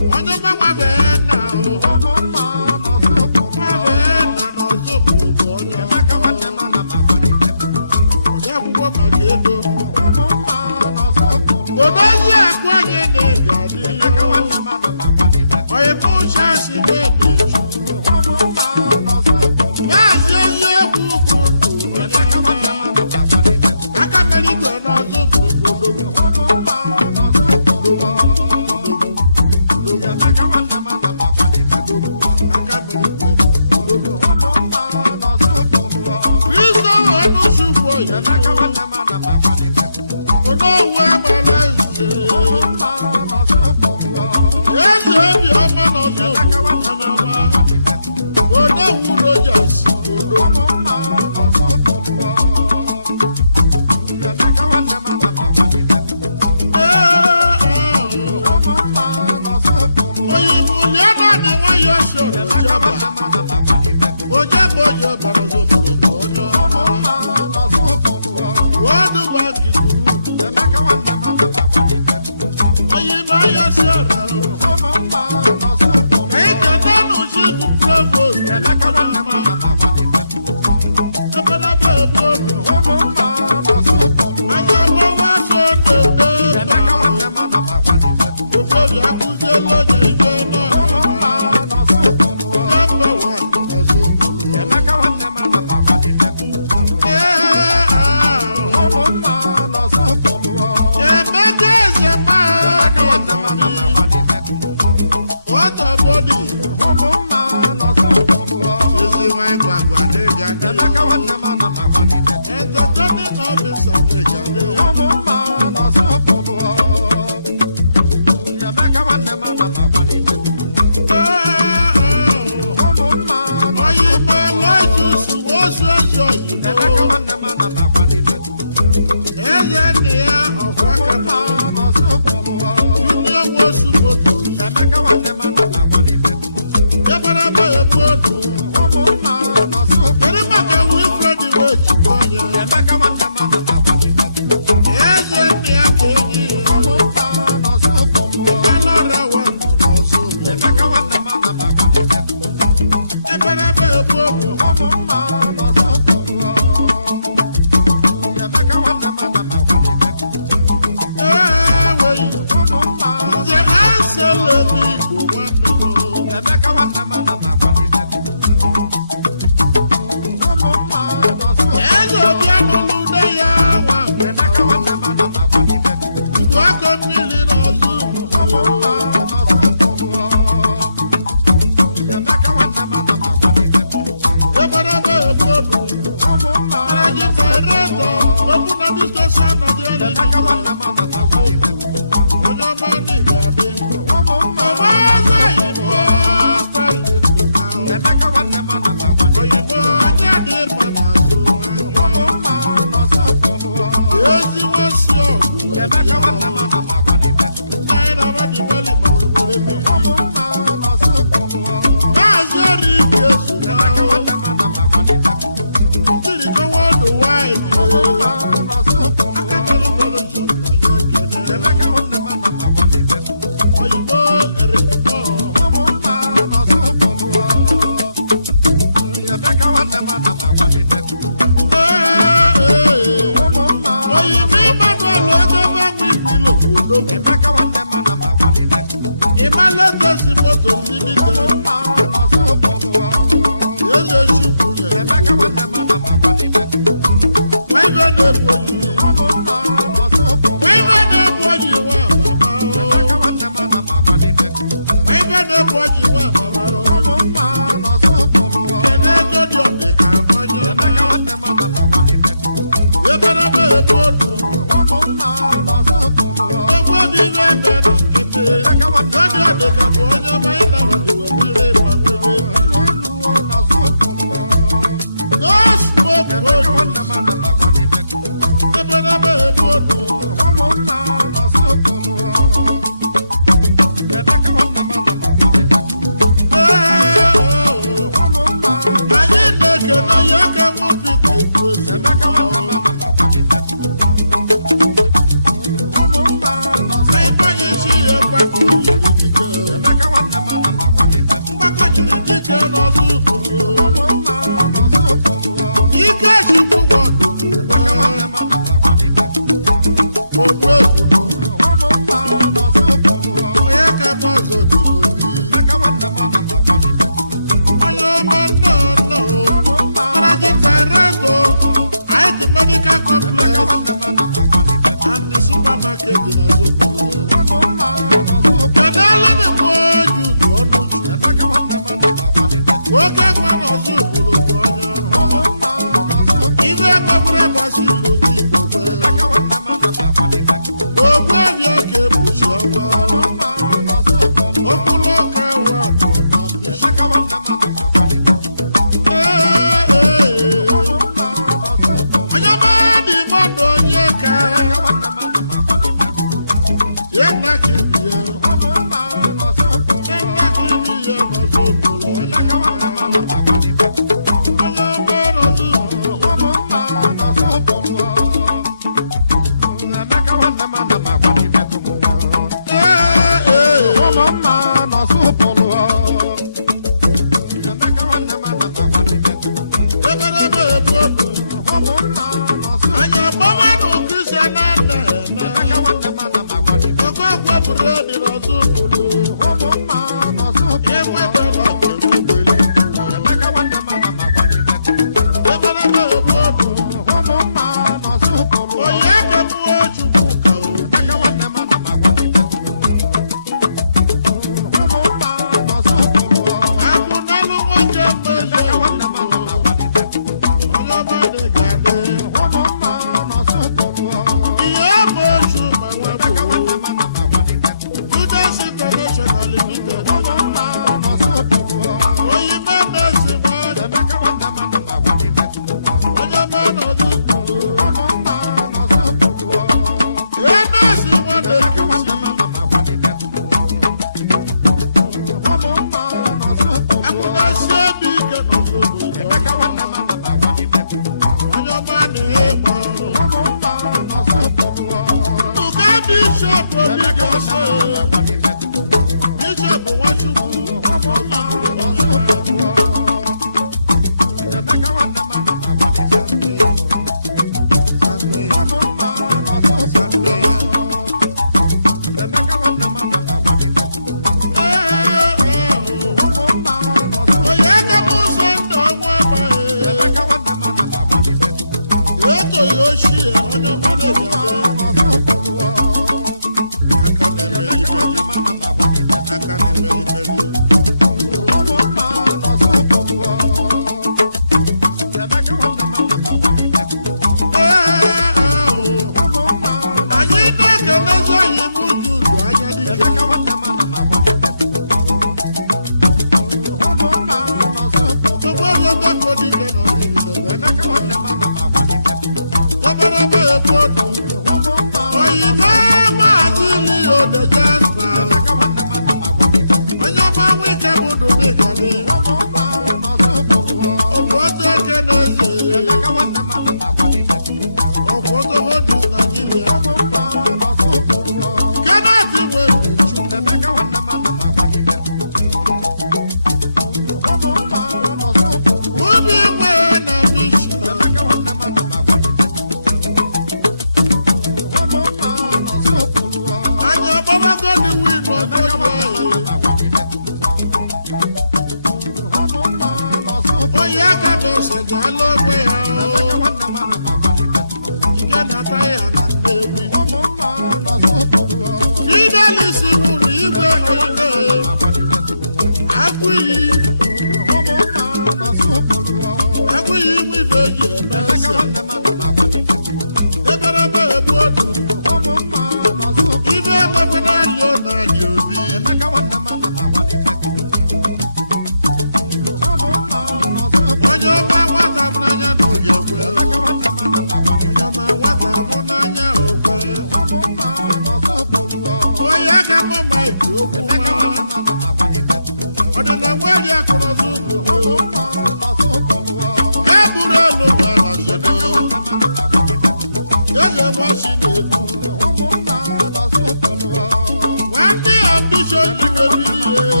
Why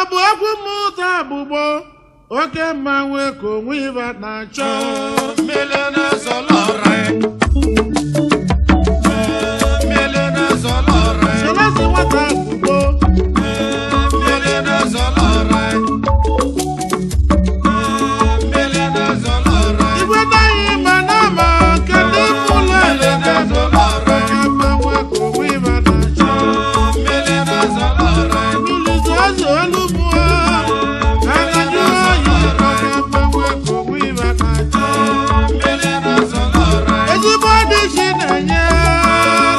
Obu egwu mụta abụgbo oke mmanwụ ka onwe ibe na-achọ mmele na-azọlọra mmele na-azọlọra selezi nwata abụgbo mmele na-azọlọra mmele na-azọlọra igwe daghị ma na-ama kedu ụlọ ele na-azọlọra oke mmanwụ ka onwe ibe na-achọ mmele na-azọlọra milizi ọzọ elu mmụọ agajụ oyi oke mmanwụ ka onwe ibe na-achọ mmele na-azọlọra ezigbo dị chi na-enye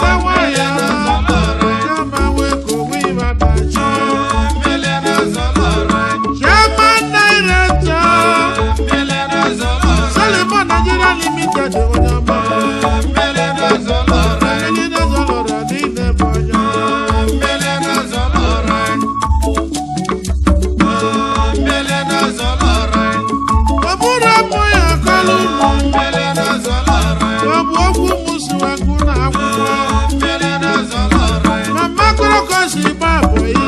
na nwanyị oke mmanwụ ka onwe ibe na-achọ mmele na-azọlọra Chairman Director mmele na-azọlọra Solomon Nigeria Limited onye ọma mmele na-azọlọra ndị na-azọlọrọ niile bụ onye ọma mmele na-azọlọra mmele na-azọlọra ọ bụrụ ụmụ ya akọlụ unu mmele na-azọlọra ọ bụ okwu mụsụwagụ na akwụkwọ mmele na-azọlọra ma mmakọrọ ka o si gba abọ yi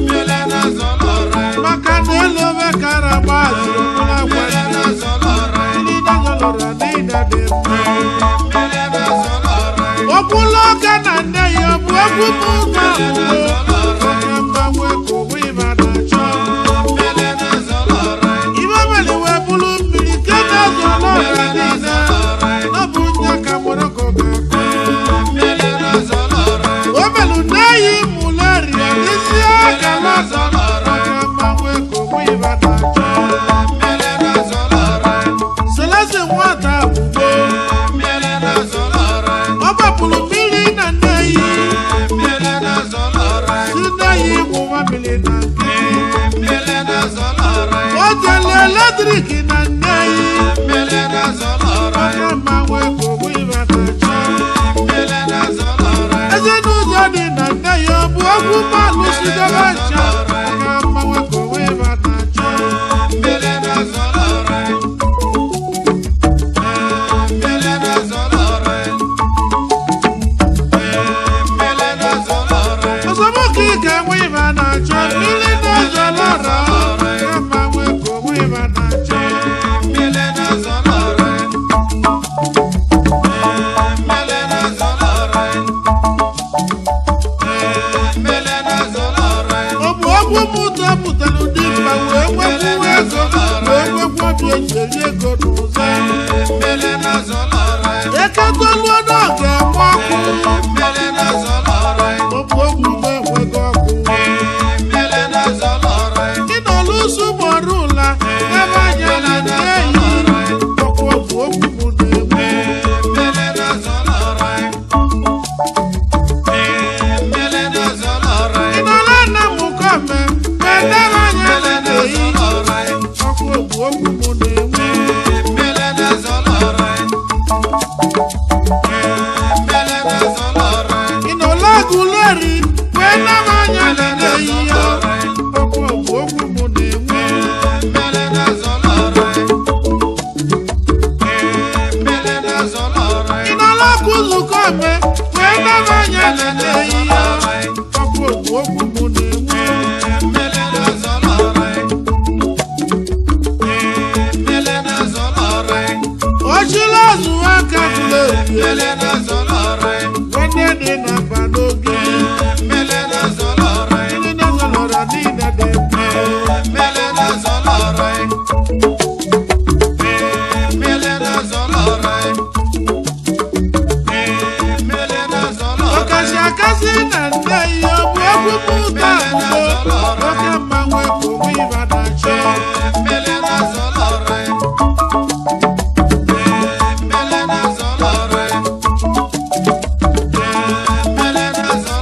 mmele na-azọlọra maka na elu obe kara gba azụrụ mụrụ agwa mmele na-azọlọra ndị na-azọlọrọ niile dị mma mmele na-azọlọra okwula ọka na nne ya ọ bụ okwu mụta abụgbo oke mgbanwe ka onwe ịba na-achọ mmele na-azọlọra ibe meli wee bụrụ mmiri ke na-azọlọrọ niile ọ bụ nye ka moroko ga-akọ mmele na-azọlọra o melu na-eyi muleria isi aka na-azọlọrọ oke mgbanwe ka onwe ịba na-achọ mmele na-azọlọra selezi nwata abụgbo mmele na-azọlọra ọ gbapụrụ mmiri na nneyi mmele na-azọlọra si nneyi gwụwa mmiri na nke mmele na-azọlọra o jele eletrik na nneyi mmele na-azọlọra oke mgbanwe ka onwe ịba na-achọ mmele na-azọlọra ezinụzọ dị na nneyi ọ bụ okwu mmanụ sidebe ncha oke mgbanwe ka onwe ịba na-achọ mmele na-azọlọra mmele na-azọlọra mmele na-azọlọra ọzọmụka ike enwe ịba na-achọ mmiri na-azọlọrọ oke mgbanwe ka onwe ịba na-achọ mmele na-azọlọra mmele na-azọlọra mmele na-azọlọra ọ bụ okwu mụta pụtara ụdị mkpa wee nwekwu ego wee nwekwu obi eji eri ego n'ụzọ mmele na-azọlọra eketoluo n'oge enwe ọkụ mmele na-azọlọra ọ bụ okwu mgbe enweghị ọkụ mmele na-azọlọra gị na ọlụsụ gbọrọ ụla ebe anya na ndị eyi ọkụ bụ okwu mụ na-enwe mmele na-azọlọra mmele na-azọlọra gị na ọla nna m kọme ebe anya na ndị eyi ọkụ bụ okwu mụ na-enwe mmele na-azọlọra mmele na-azọlọra gị na ọla agụleri wee na anya na ndị eyi ya ọkụ bụ okwu mụ na-enwe mmele na-azọlọra mmele na-azọlọra ị nọla ọkụ nzukọ eme wee naba anya na na-eyi ya ọkụ bụ okwu mụ na-enwe mmele na-azọlọra mmele na-azọlọra ochila azụ aka kulerie mmele na-azọlọra nwanne dị na mba n'oge mmele na-azọlọra ndị na-azọlọrọ niile dị mma mmele na-azọlọra mmele na-azọlọra mmele na-azọlọra ọkasị akasị na nne ya ọ bụ okwu mụta abụgbo oke mmanwe ka onwe ịba na-achọ mmele na-azọlọra mmele na-azọlọra mmele na-azọlọra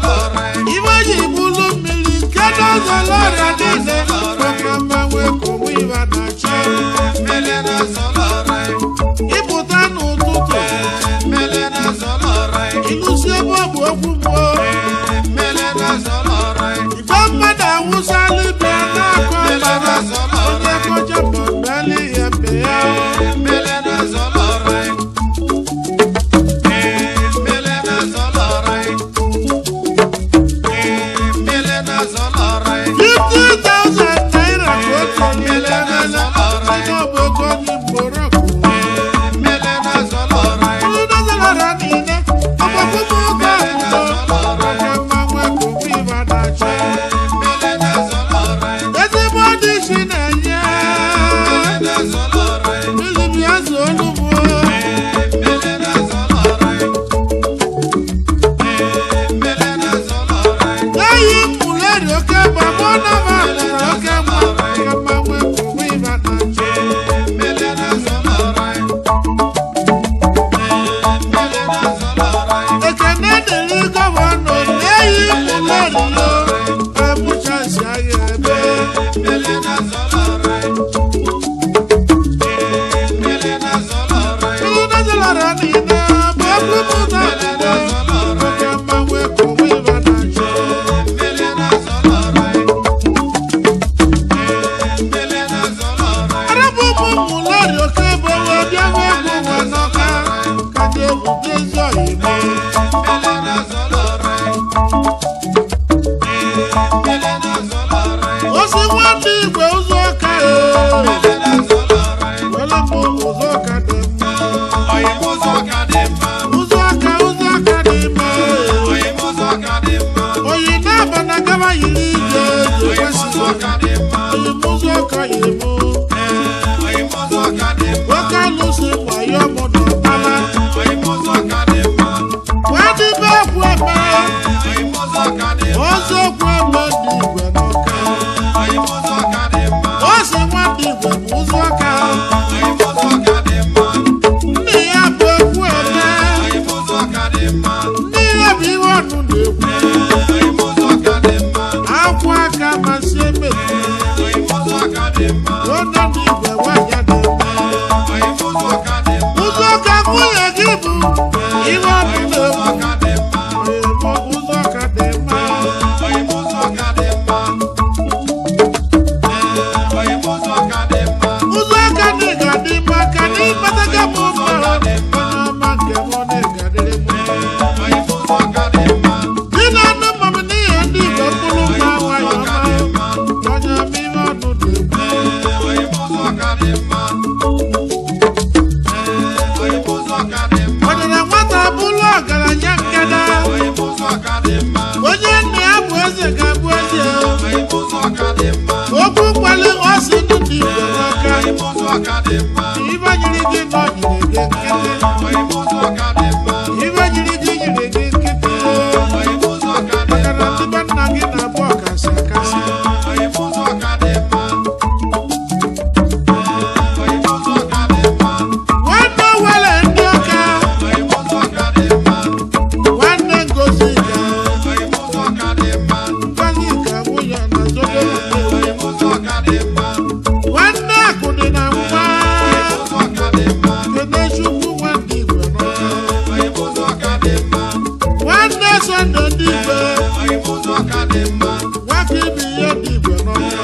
nne ya bụ egwu eme nne ya bụ ihe ọnụ na-ekwu akwa aka masị emebi onye n'igwe nwanyị dị ụzọ ka nwunye gị bụ ihe ọnụ na-ekwu ụzọ ka dị mma ụzọ aka na ị ga-adị mma ka na ịkpataga m mma onye ọma nke m ọ na-egadịrị m dị na anụ mma m n'ihe ndị igwe mkpụrụ mma nwayọ ọma onye ọma ihe ọnụ na-ekwu ọdịna nwata bụrụ ọgaranya nkeda onye nna ya bụ eze ga-abụ eze okwu mkpali ọsị ndị dị igwe n'aka ibe nyiri gị nọ nyiri gị nkịtị ibe nyiri gị nyiri gị nkịtị maka na ndị nna gị na-abụ ọkasị akasị nwanne were ndị ọka nwanne ngozi ka ngozi ka nwunye na zobere nwanne akụ dị na nwa kene chukwu nwanne igwe n'ọka nwanne sọnde ndị igwe nwaka ibi ihe dị igwe n'ọka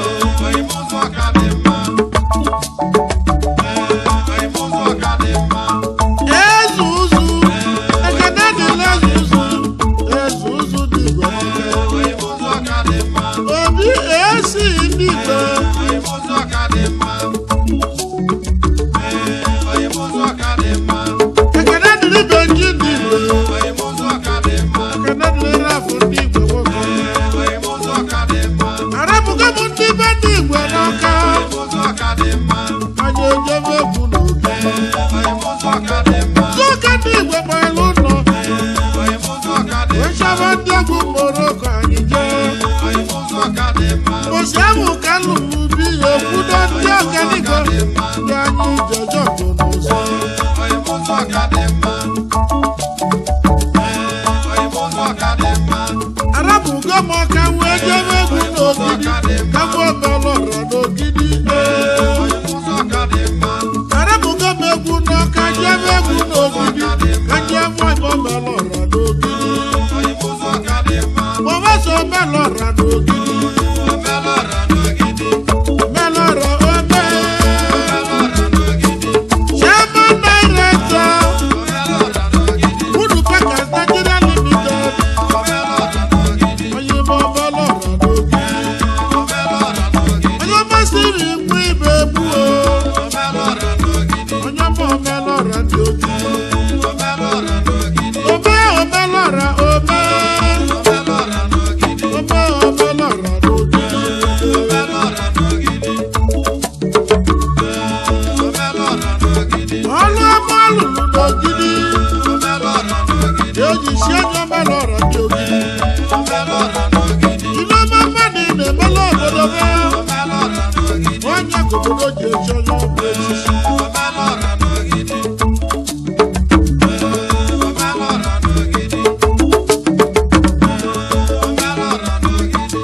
eze ụzụ ekene dịla eze ụzụ dị igwe n'ọka obi esi ndị igwe ekene dịrị benji ndị igwe ekene dịrị rafụ ndị igwe nwoke arapụga m ndị be ndị igwe n'ọka anyị ejebe egwu n'oge zụka ndị igwe gbalụ ụlọ wechaba ndị egwu moroko anyị jee mbosi ahụ ka lụrụ ubi ekwudo ndị ọganigo ndị anyị jeje bụ n'ụzọ arapụgo m ọka wee jebe egwu n'ogidi ka m obelọrọ n'ogidi arapụgo m egwu n'ọka jebe egwu n'ogidi ka je nwa omelọrọ n'ogidi mọmasa omelọrọ n'ogidi omelọrọ ome chairman director Udu Packers Nigeria Limited onye ma omelọrọ n'ogidi onye masịrị nwe ibe egbuo onye ma omelọrọ ndị ogidi ome omelọrọ ome ọlụ ọma alụlụ n'ogidi eji si onye omelọrọ ndị ogidi iloma mmadụ na-emela obodo be onye ka obodo ji echi onye ọbụ echichi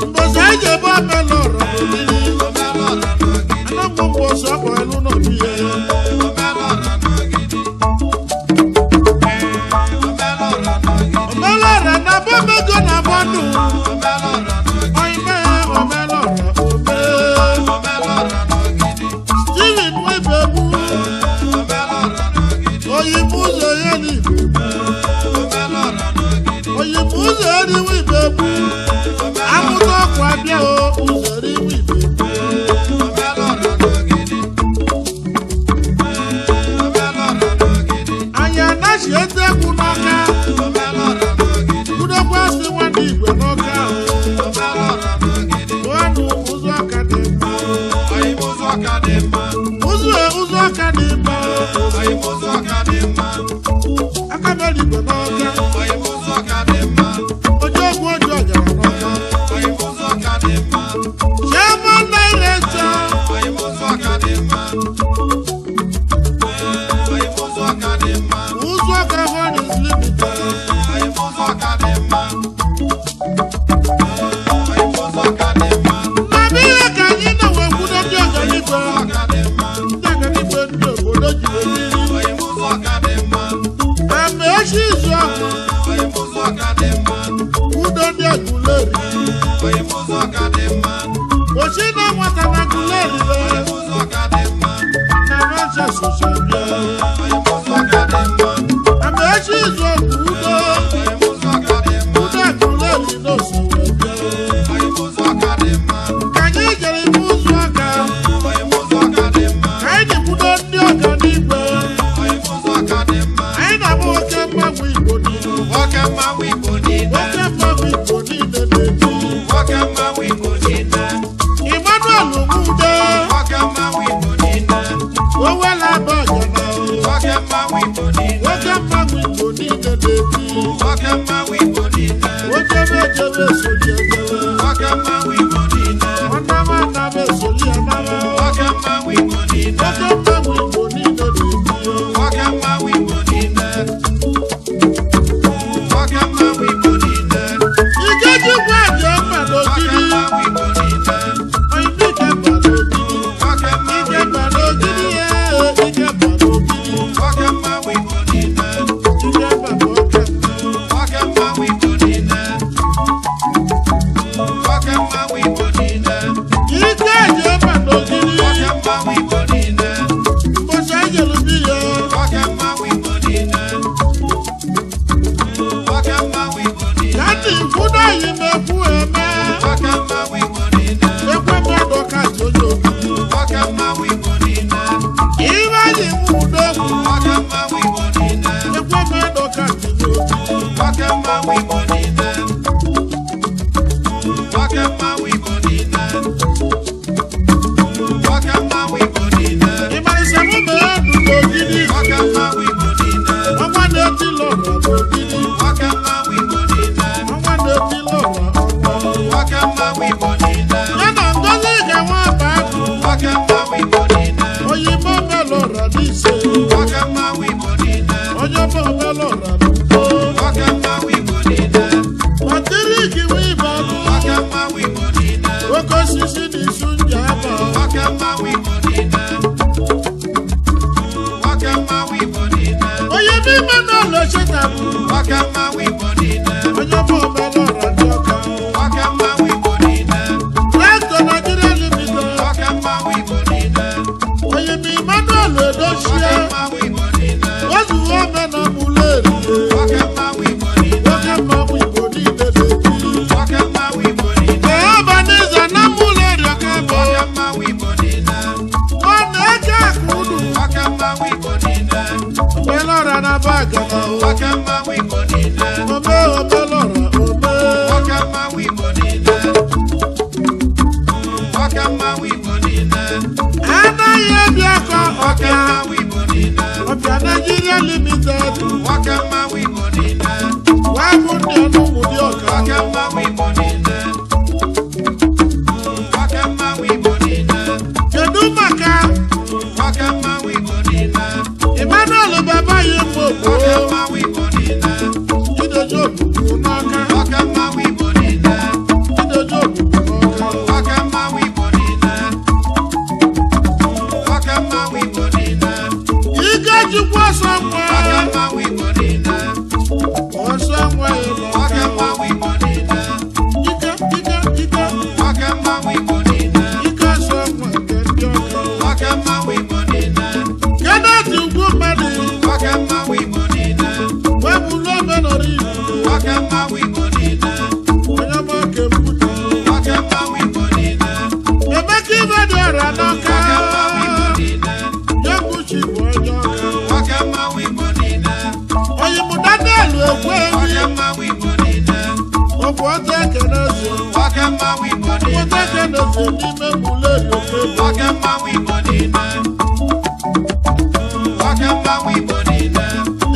mbosi anyị ji ebe omelọrọ n'ogidi anamụ mbosi ọkpọ elu n'obi ya omelọrọ na bomego na bọndụ oime omelọrọ ome Steven Nwebegbu oyibo ụzọ ya n'Ibegbu oyibo ụzọ eri Nwebegbu amụta ọkụ abịa ụzọ eri Nwebegbu anyị anaghị ete egwu n'ọka budokwa si nwanne igwe n'ọka nwanne ụzọ ọka dị mma ụzọ ọka dị mma aka mere igwe n'ọka oje ogwu oji ọjara n'ọka chairman director obodo jiri onye mụzọ ka dị mma eme echi izu ahụ onye mụzọ ka dị mma udo ndị Aguleri onye mụzọ ka dị mma ochi na nwata na Aguleri onye mụzọ ka dị mma na Manchester sosobia onye mụzọ ka dị mma eme echi izu ahụ udo onye mụzọ ka dị mma udo Aguleri n'osowebia onye mụzọ ka dị mma ka anyị jere ibu ụzọ aka onye mụzọ ka dị mma ka anyị jibudo ndị ọga n'igwe onye mụzọ ka dị mma anyị na-abụ oke mmanwụ Igbo niile nwoke mmanwụ Igbo niile oke mmanwụ Igbo niile na-ebi nwoke mmanwụ Igbo niile Emmanuel Nwude nwoke mmanwụ Igbo niile Owela Abagana nwoke mmanwụ Igbo niile oke mmanwụ Igbo niile na-ebi nwoke mmanwụ Igbo niile ojebe ejebe esoli ejebe nwoke mmanwụ Igbo niile ọnama anama esoli anama nwoke mmanwụ Igbo niile oke mmanwụ Igbo niile na-ebi nwoke mmanwụ Igbo niile nwoke mmanwụ Igbo niile Ikechukwu aja mma nwoke n'ogidi mmanwụ Igbo niile onye ike mba n'ogidi nwoke mmanwụ ike mba n'ogidi ike mba n'ogidi nwoke mmanwụ Igbo niile ike mba n'oke nwoke mmanwụ Igbo niile nwoke mmanwụ Igbo niile ike aja mma n'ogidi nwoke mmanwụ Igbo niile mbọchị anyị jere bi ya nwoke mmanwụ Igbo niile nwoke mmanwụ Igbo niile ka ndị nkwudo anyị na-ekwu eme nwoke mmanwụ Igbo niile ekwe mmadụ ka ji onye obibi nwoke mmanwụ Igbo niile ibe anyị nwe udo egwu nwoke mmanwụ Igbo niile ekwe mmadụ ka ji onye obibi nwoke mmanwụ Igbo niile nwoke mmanwụ Igbo niile nwoke mmanwụ Igbo niile ịmarịsa mụ mere ndụ n'ogidi nwoke mmanwụ Igbo niile ọnwa na-eti lọra n'ogidi nwoke mmanwụ Igbo niile ọnwa na-eti lọra ọnwa nwoke mmanwụ Igbo niile ya na ngozi ga-nwa aba abụ nwoke mmanwụ Igbo niile oyime omelọra n'ise nwoke mmanwụ Igbo niile onye ọma omelọra n'ugbo nwoke mmanwụ Igbo niile matiri gị nwe ibe ọnụ nwoke mmanwụ Igbo niile oke osisi na isu nja aba nwoke mmanwụ Igbo niile nwoke mmanwụ Igbo niile onye n'ime n'ụlọ chetabụ nwoke mmanwụ Igbo niile onye ọma omelọra ndị ọka nwoke mmanwụ Igbo niile Rector Nigeria Limited nwoke mmanwụ Igbo niile onye ma Emmanuel Edochie nwoke mmanwụ Igbo niile ozuwe ome na Muleri nwoke mmanwụ Igbo niile oke mmanwụ Igbo niile na-ebi nwoke mmanwụ Igbo niile Ọbaniza na Muleri ọkabụ nwoke mmanwụ Igbo niile ọ na-eke akụ unu nwoke mmanwụ Igbo niile omelọra na Abagana nwoke mmanwụ Igbo niile omelọra nwoke mmanwụ Igbo niile nwoke mmanwụ Igbo niile anaghị ebi aka nwoke ọbịa mmanwụ Igbo niile ọbịa Nigeria Limited nwoke mmanwụ Igbo niile wee bụ ndị ọnụmụ dị ọka nwoke mmanwụ Igbo niile nwoke mmanwụ Igbo niile kedu maka nwoke mmanwụ Igbo niile Emmanuel Babayi Mgbo nwoke mmanwụ Igbo niile idoji ogbugbu n'aka nwoke mmanwụ Igbo niile idoji ogbugbu n'ọka nwoke mmanwụ Igbo niile nwoke mmanwụ Igbo niile ike jikwa ọsọ nwa nwoke mmanwụ Igbo niile ọsọ nwa ịlọ nwoke mmanwụ Igbo niile ike nwoke mmanwụ Igbo niile ike ọsọ nwa nke ndị ọka nwoke mmanwụ Igbo niile Kenneth Ugwu mmadụ nwoke mmanwụ Igbo niile wee bụrụ omenọrọ Igbo nwoke mmanwụ Igbo niile onye ọma oke mbuta nwoke mmanwụ Igbo niile Emeka ibe dị ọra n'ọka nwoke mmanwụ Igbo niile Yebuchi bụ onye ọka nwoke mmanwụ Igbo niile oyimụ Daniel Egwuebi nwoke mmanwụ Igbo niile ọ bụ ọta Ekeneze nwoke mmanwụ Igbo niile ọta Ekeneze n'ime Muleri ofe nwoke mmanwụ Igbo niile nwoke mmanwụ Igbo niile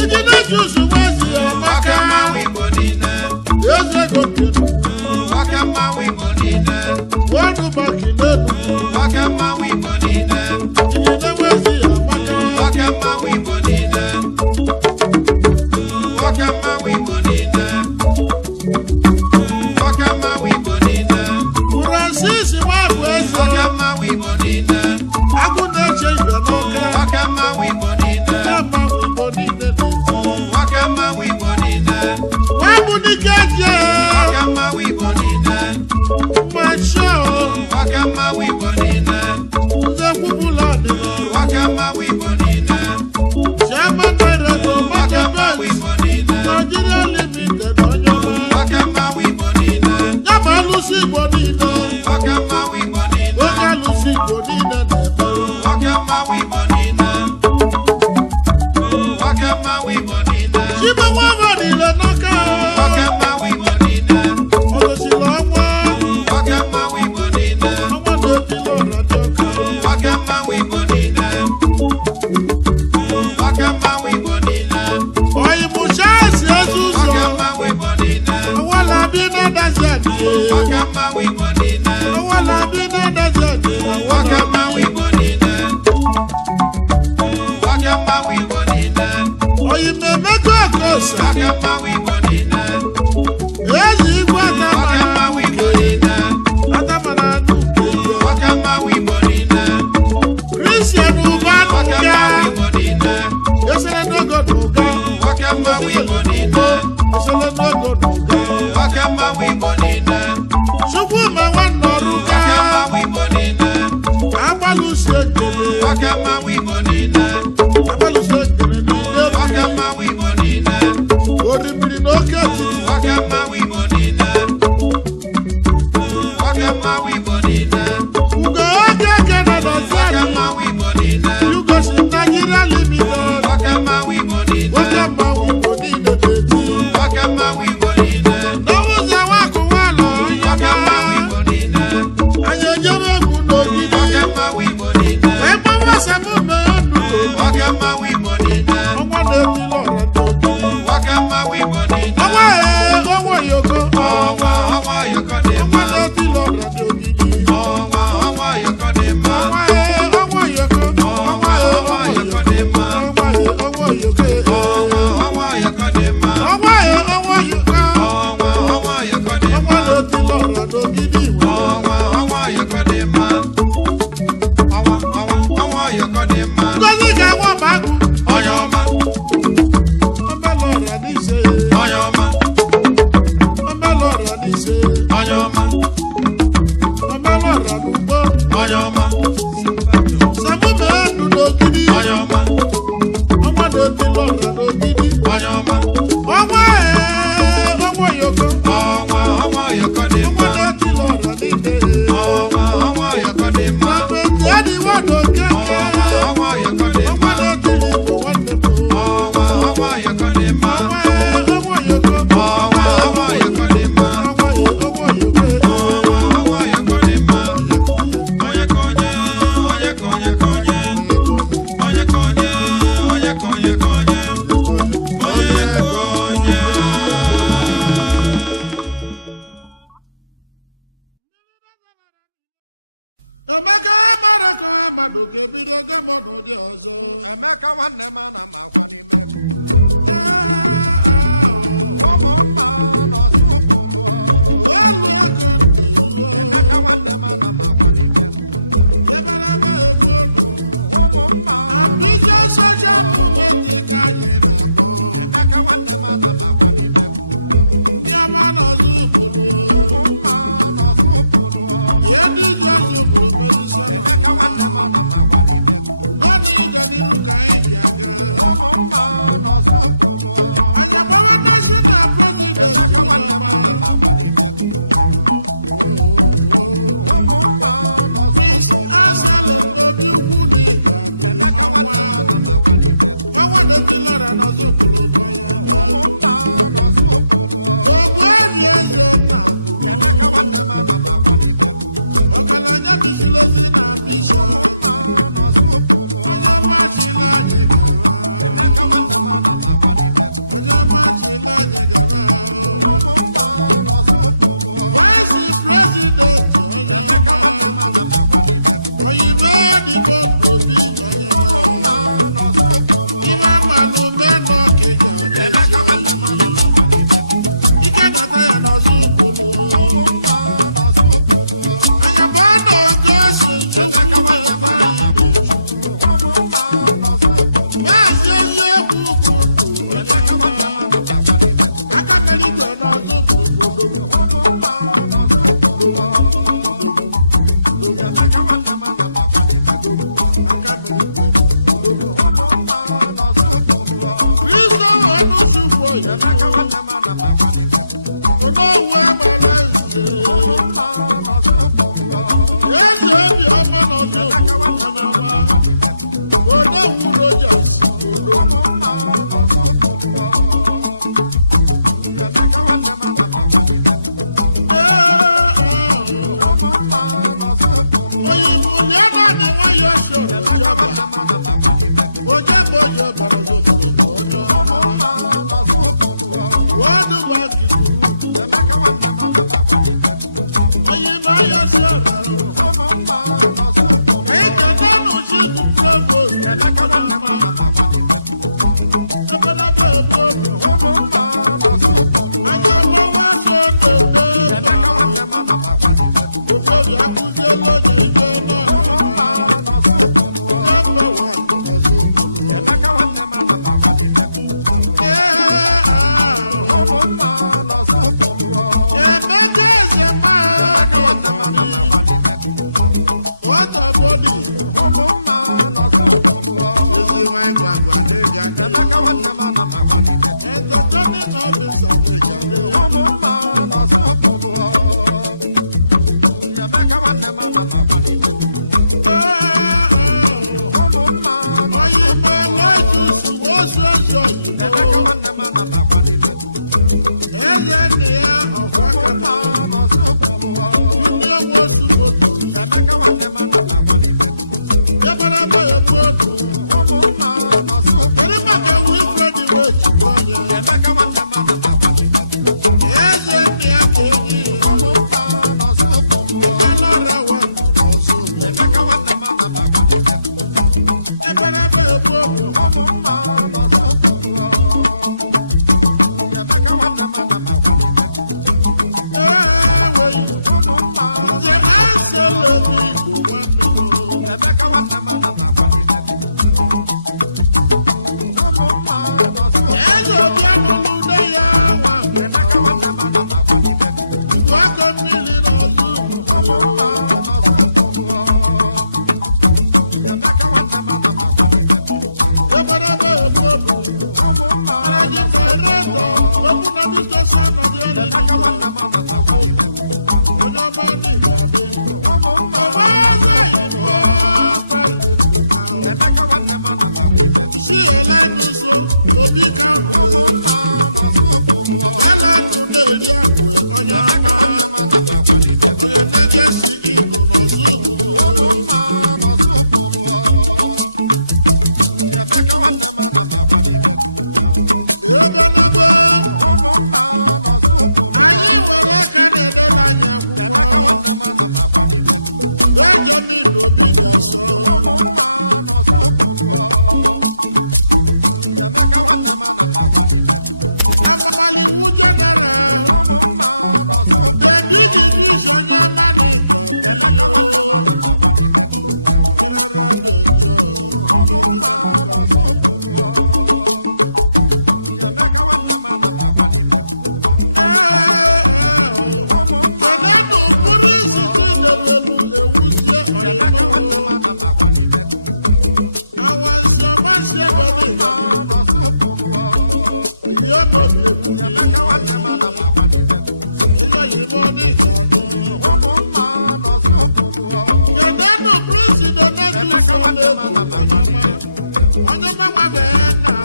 iji na-eji usoro ezi nwoke ọmaka mmanwụ Igbo niile eze gokenu nwoke mmanwụ Igbo niile wọnụ bakilenu nwoke mmanwụ Igbo niile iji na-enwe ezi ọmaka nwoke mmanwụ Igbo niile nwoke mmanwụ Igbo niile nwoke mmanwụ Igbo niile Francis Nwabụ eze nwoke mmanwụ Igbo niile agụ na-eche ibe n'ọka nwoke mmanwụ mmanwụ Igbo niile. Oke mmanwụ Igbo niile na-eti. Oke mmanwụ Igbo niile. Nwa bụ dike je. Oke mmanwụ Igbo niile. Mmasho. Oke mmanwụ Igbo niile. Nze kwupụla ọdịnihu. Oke mmanwụ Igbo niile. Chairman Director Oke Motor mmanwụ Benz Igbo niile. Nigeria Limited onye ọma. Oke mmanwụ Igbo niile. Ya bụ alụsị Igbo niile. Oke mmanwụ Igbo niile. Oke alụsị Igbo niile na-eme. Oke mmanwụ Igbo niile. Oke mmanwụ Igbo niile. Chibe nwa ọma niile n'aka. Oke mmanwụ Igbo niile. Ọgọsịrị ọnwa. Oke mmanwụ Igbo niile. Ọnwa na-etili ụra dị ọka. Oke mmanwụ Igbo niile. Oke mmanwụ Igbo niile. Oyimụcha esi ezi ụzọ. Oke mmanwụ Igbo niile. Ọwala bi na-adazi adịghị. Oke mmanwụ Igbo niile. Ọwala bi na-adazi adịghị. Oke mmanwụ Igbo niile. Oke mmanwụ Igbo niile. Oyimemeko Okosa. Oke mmanwụ Igbo niile. Ezi igwe Oke atamara. mmanwụ Igbo niile. Atamara n'uke. Oke mmanwụ Igbo niile. Christian Ụba Oke n'ụga. mmanwụ Igbo niile. Esere n'ogo n'ụga. Oke mmanwụ Igbo niile. Esere n'ogo n'ụga. Oke mmanwụ Igbo niile. Chukwuma nwanne ọrụga. Oke mmanwụ Igbo niile. Agbalụsi ekele. Oke mmanwụ Igbo niile. Agbalụsi ekele niile. Oke mmanwụ Igbo niile. Orimiri n'oke etiti. Oke mmanwụ Igbo niile. Oke mmanwụ Igbo niile. Ugo oge ekene nọzi Oke anyị. mmanwụ Igbo niile. Yugosi Nigeria Limited. Oke mmanwụ Igbo niile. Oke mmanwụ Igbo niile na-eti. Oke mmanwụ Igbo niile. N'ụzọ wakụwa lọ Oke ya. mmanwụ Igbo niile. Anyị ejebe egwu n'ogidi. Oke mmanwụ Igbo niile. Wee gbawa Sabụme ndụ. Oke mmanwụ Igbo niile. Ọnwa na-etili ọra n'ogidi. Oke mmanwụ Igbo niile. Ọnwa ọnwa yoko. Ọnwa yọkọ dị Ọnwa mma. na-etili ọra n'ogidi. Ọnwa yọkọ dị mma. Ọnwa ọnwa yoko. Ọnwa yọkọ dị mma. Ọnwa ọnwa yoko. Ọnwa yọkọ dị mma. Ọnwa ọnwa yoko. Ọnwa yọkọ dị Ọnwa mma. na-etili ọra n'ogidi. Ọnwa yọkọ dị mma. Ọnwa yọkọ dị mma. Ngozi ga-enwe ọbagụ. Onye ọma. Ọmelụ ọra n'ise. Onye ọma. Ọmelụ ọra n'ise. Onye ọma. Ọmelụ ọra n'ugbo. Onye ọma. Sabụme ndụ n'ogidi. Onye ọma. Ọnwa na-etili ọra n'ogidi. Onye ọma. Ọnwa ọnwa yoko. Ọnwa yọkọ dị Ọnwa mma. na-etili ọra n'ite. Ọnwa yọkọ dị mma. Sapeti adịwo n'okeke. Ọnwa yọkọ dị Ọnwa mma. na-etili Igbo nwanne m. Ọnwa yọkọ dị mma. Ọnwa yoko. Ọnwa yọkọ dị mma. Ọnwa yoko. Ọnwa yọkọ dị mma. Onye ka onye, onye ka onye ka onye. Onye ka onye, onye ka onye ka onye. Onye ka onye. Thank you.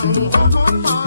I'm